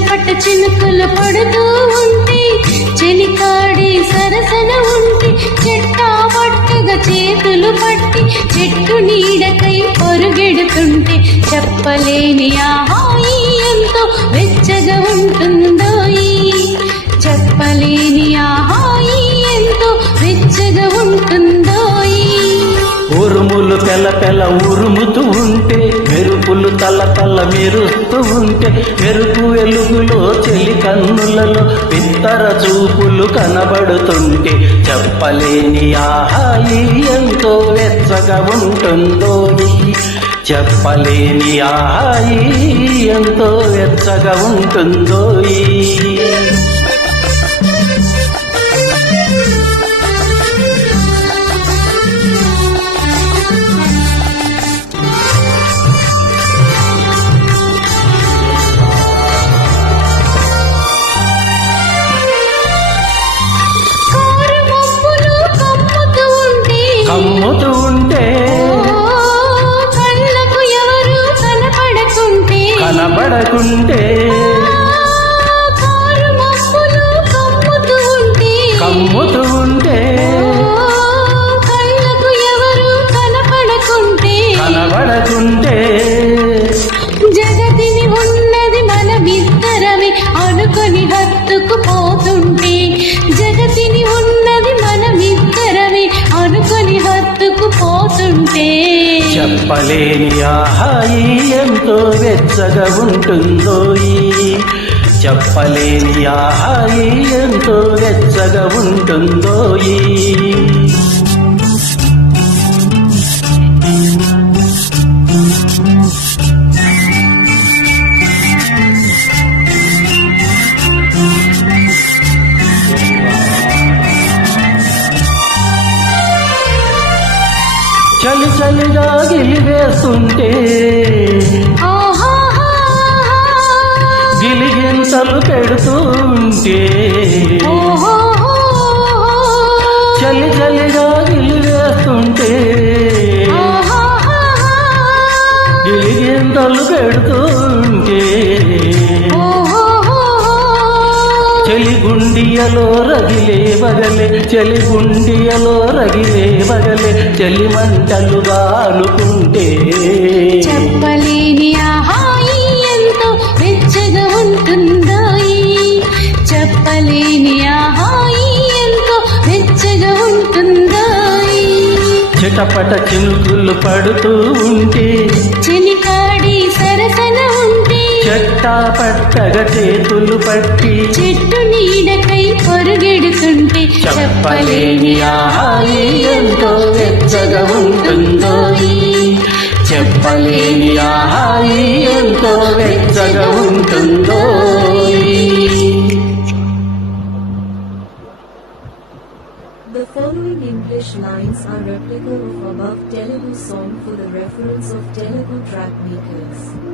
చిటపట చినుకులు పడుతూ ఉంటే చెలికాడి సరసన ఉంటే చెట్టాపట్టుగా చేతులు పట్టి చెట్టు నీడకై పరుగెడుతుంటే చెప్పలేని ఆ హాయి ఎంతో వెచ్చగా ఉంటుందోయి. చెప్పలేని ఆ హాయి ఎంతో వెచ్చగా ఉంటుందోయి. ఉరుములు పెల పెల ఉరుముతూ ఉంటే మెరుపులు తల తల మెరుస్తూ ఉంటే మెరుపు వెలుగులో చెలి కన్నులలో పిత్తర చూపులు కనబడుతుంటే చెప్పలేని ఆ హాయి ఎంతో వెచ్చగా ఉంటుందో. చెప్పలేని ఆ హాయి ఎంతో వెచ్చగా ఉంటుందో. కమ్ముతూ ఉంటే కళ్ళకు ఎవరు కనబడకుంటే కమ్ముతూ ఉంటే కళ్ళకు ఎవరు కనబడకుంటే జగతిని ఉన్నది మనమిద్దరమే అనుకొని హత్తుకుపోతుంటే జగతిని ఉన్నది మనమిద్దరమే అనుకొని హత్తుకుపోతుంటే చెప్పలేని ఆ హాయి ఎంతో వెచ్చగా ఉంటుందో. చెప్పలేని ఆ హాయి ఎంతో వెచ్చగా ఉంటుందో. చలి చలిగా గిలివేస్తుంటే గిలిగింతలు పెడుతుంటే చలి చలిగా గిలివేస్తుంటే గిలిగింతలు పెడుతుంటే చలి గుండియలో రగిలే బగలే చలి గుండియలో రగిలే బగలే చలి మంటలుగా అనుకుంటే చెప్పలేని ఆ హాయి ఎంతో వెచ్చగా ఉంటుందోయి. చెప్పలేని ఆ హాయి ఎంతో వెచ్చగా ఉంటుందోయి. చిటపట చినుకులు పడుతూ ఉంటే చెలికాడి సరసన ఉంటే చెట్టా పట్టగా చేతులు పట్టి చెట్టు నీడకై పరుగెడుతుంటే చెప్పలేని ఆ హాయి ఎంతో వెచ్చగా ఉంటుందో. చెప్పలేని ఆ హాయి ఎంతో వెచ్చగా ఉంటుందో. The following English lines are replica of above Telugu song for the reference of Telugu track makers.